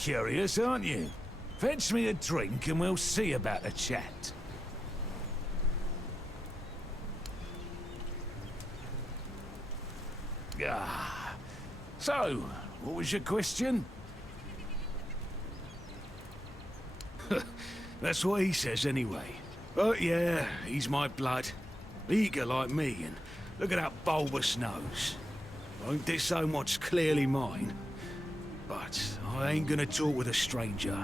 curious, aren't you? Fetch me a drink and we'll see about the chat. Ah. So, what was your question? That's what he says anyway. But yeah, he's my blood. Eager like me, and look at that bulbous nose. Won't disown what's clearly mine. But I ain't gonna talk with a stranger.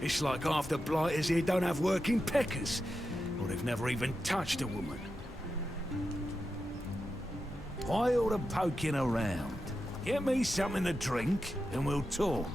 It's like half the blighters here don't have working peckers, or they've never even touched a woman. Why all the poking around? Get me something to drink, and we'll talk.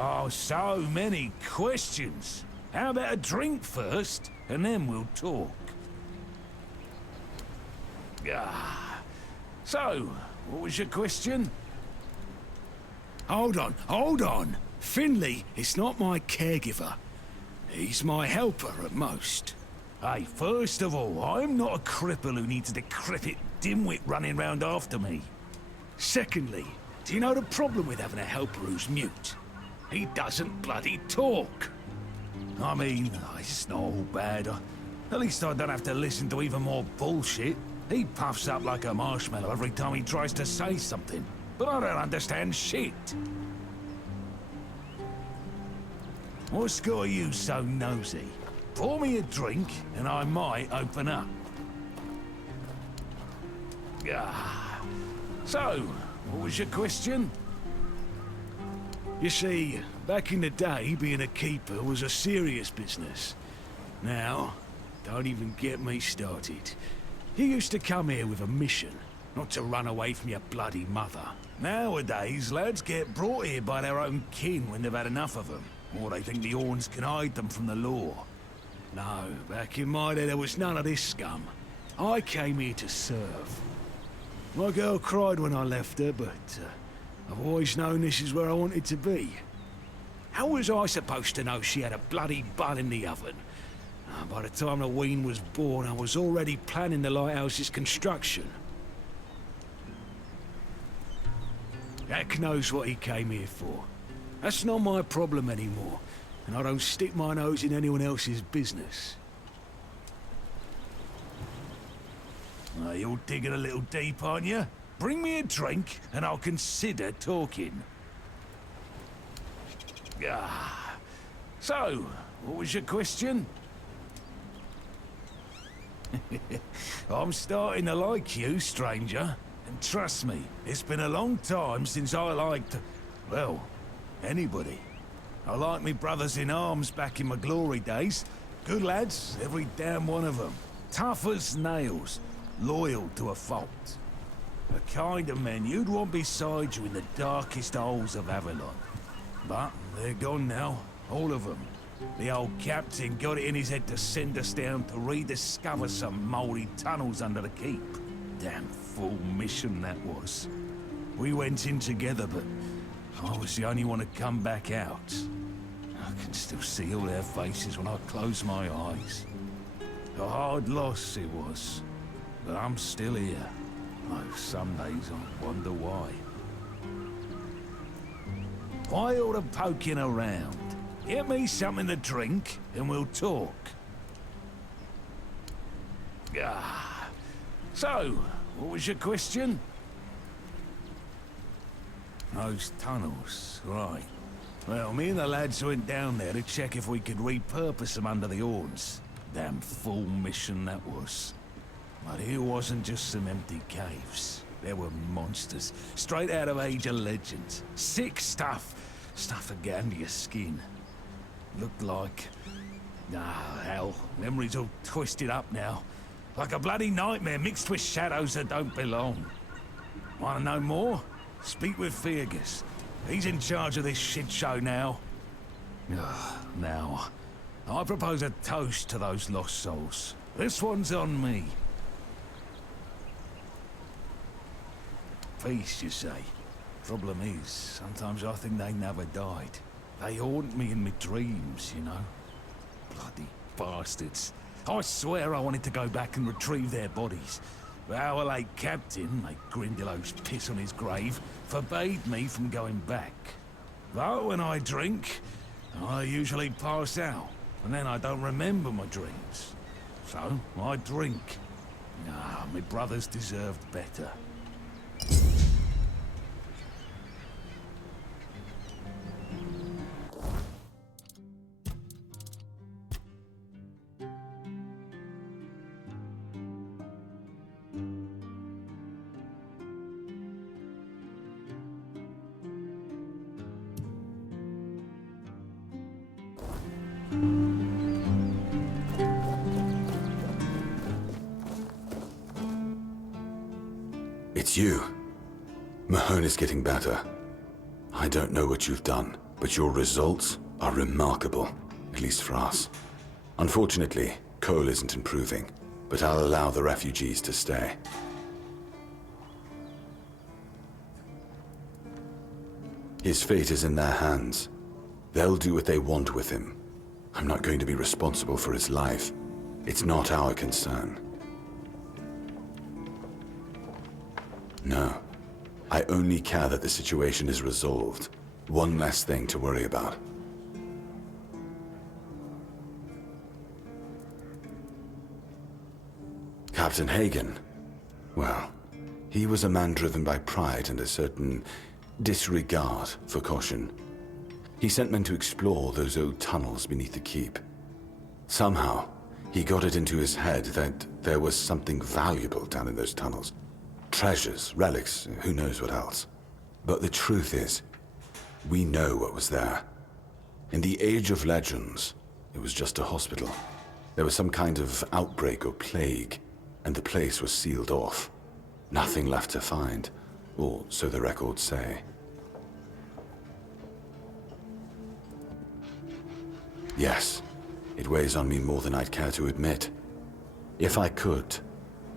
Oh, so many questions. How about a drink first, and then we'll talk? Ah. So, what was your question? Hold on. Finley is not my caregiver. He's my helper at most. Hey, first of all, I'm not a cripple who needs a decrepit dimwit running round after me. Secondly, do you know the problem with having a helper who's mute? He doesn't bloody talk. I mean, it's not all bad. At least I don't have to listen to even more bullshit. He puffs up like a marshmallow every time he tries to say something. But I don't understand shit. What's got you so nosy? Pour me a drink and I might open up. Ah. So, what was your question? You see, back in the day, being a keeper was a serious business. Now, don't even get me started. You used to come here with a mission, not to run away from your bloody mother. Nowadays, lads get brought here by their own kin when they've had enough of them, or they think the Orns can hide them from the law. No, back in my day, there was none of this scum. I came here to serve. My girl cried when I left her, but I've always known this is where I wanted to be. How was I supposed to know she had a bloody bun in the oven? By the time the wean was born, I was already planning the lighthouse's construction. Jack knows what he came here for. That's not my problem anymore, and I don't stick my nose in anyone else's business. You're digging a little deep, aren't you? Bring me a drink, and I'll consider talking. Ah. So, what was your question? I'm starting to like you, stranger. And trust me, it's been a long time since I liked, well, anybody. I liked me brothers in arms back in my glory days. Good lads, every damn one of them. Tough as nails, loyal to a fault. The kind of men you'd want beside you in the darkest holes of Avalon. But they're gone now, all of them. The old captain got it in his head to send us down to rediscover some mouldy tunnels under the keep. Damn fool mission that was. We went in together, but I was the only one to come back out. I can still see all their faces when I close my eyes. A hard loss it was, but I'm still here. Oh, some days I wonder why. Why all the poking around? Get me something to drink, and we'll talk. Ah. So, what was your question? Those tunnels, right. Well, me and the lads went down there to check if we could repurpose them under the Orns. Damn fool mission that was. But here wasn't just some empty caves. There were monsters, straight out of Age of Legends. Sick stuff. Stuff that get under your skin. Looked like... ah, hell. Memories all twisted up now. Like a bloody nightmare mixed with shadows that don't belong. Want to know more? Speak with Fearghas. He's in charge of this shit show now. Now, I propose a toast to those lost souls. This one's on me. Peace, you say? Problem is, sometimes I think they never died. They haunt me in my dreams, you know? Bloody bastards. I swear I wanted to go back and retrieve their bodies. But our late captain, like Grindelows piss on his grave, forbade me from going back. But when I drink, I usually pass out, and then I don't remember my dreams. So, I drink. Ah, my brothers deserved better. It's you. Mahone is getting better. I don't know what you've done, but your results are remarkable, at least for us. Unfortunately, Cole isn't improving, but I'll allow the refugees to stay. His fate is in their hands. They'll do what they want with him. I'm not going to be responsible for his life. It's not our concern. No. I only care that the situation is resolved. One less thing to worry about. Captain Hagen. Well, he was a man driven by pride and a certain disregard for caution. He sent men to explore those old tunnels beneath the keep. Somehow, he got it into his head that there was something valuable down in those tunnels. Treasures, relics, who knows what else. But the truth is, we know what was there. In the Age of Legends, it was just a hospital. There was some kind of outbreak or plague, and the place was sealed off. Nothing left to find, or so the records say. Yes, it weighs on me more than I'd care to admit. If I could,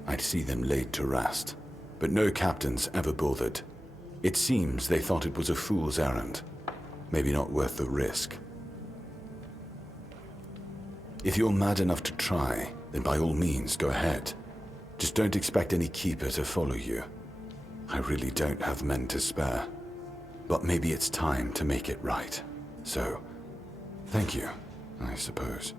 I'd see them laid to rest. But no captains ever bothered. It seems they thought it was a fool's errand. Maybe not worth the risk. If you're mad enough to try, then by all means, go ahead. Just don't expect any keeper to follow you. I really don't have men to spare. But maybe it's time to make it right. So, thank you, I suppose.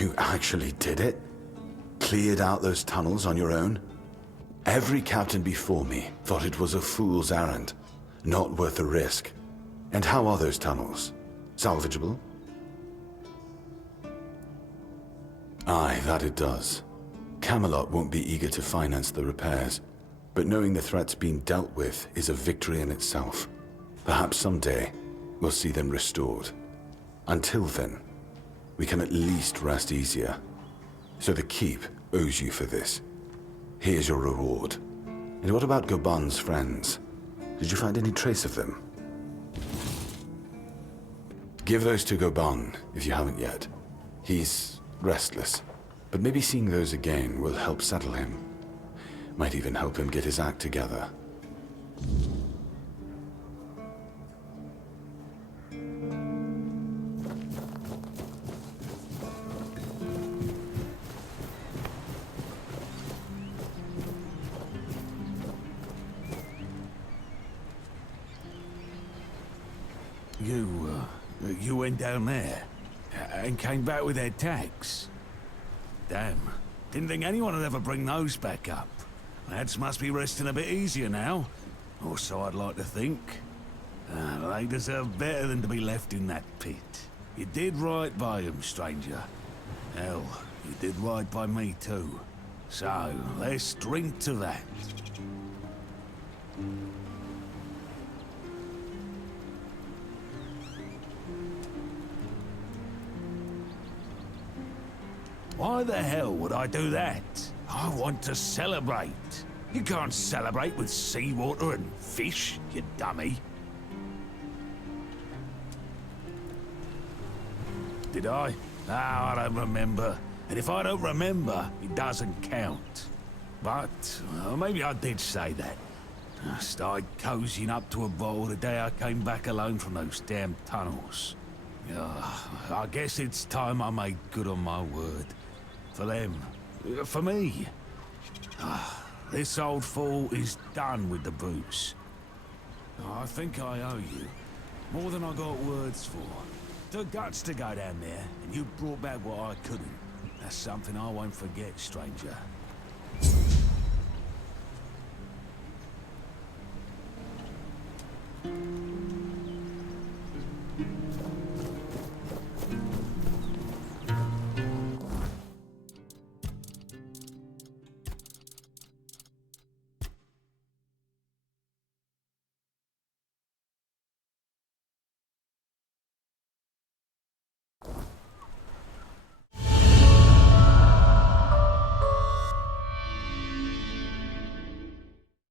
You actually did it? Cleared out those tunnels on your own? Every captain before me thought it was a fool's errand, not worth the risk. And how are those tunnels? Salvageable? Aye, that it does. Camelot won't be eager to finance the repairs, but knowing the threat's been dealt with is a victory in itself. Perhaps someday, we'll see them restored. Until then, we can at least rest easier. So the Keep owes you for this. Here's your reward. And what about Goban's friends? Did you find any trace of them? Give those to Goban, if you haven't yet. He's restless, but maybe seeing those again will help settle him. Might even help him get his act together. You went down there and came back with their tags. Damn, didn't think anyone would ever bring those back up. Lads must be resting a bit easier now, or so I'd like to think. They deserve better than to be left in that pit. You did right by them, stranger. Hell, you did right by me too. So, let's drink to that. Why the hell would I do that? I want to celebrate. You can't celebrate with seawater and fish, you dummy. Did I? No, I don't remember. And if I don't remember, it doesn't count. But maybe I did say that. I started cozying up to a bottle the day I came back alone from those damn tunnels. I guess it's time I made good on my word. For them. For me. This old fool is done with the booze. I think I owe you. More than I got words for. The guts to go down there, and you brought back what I couldn't. That's something I won't forget, stranger.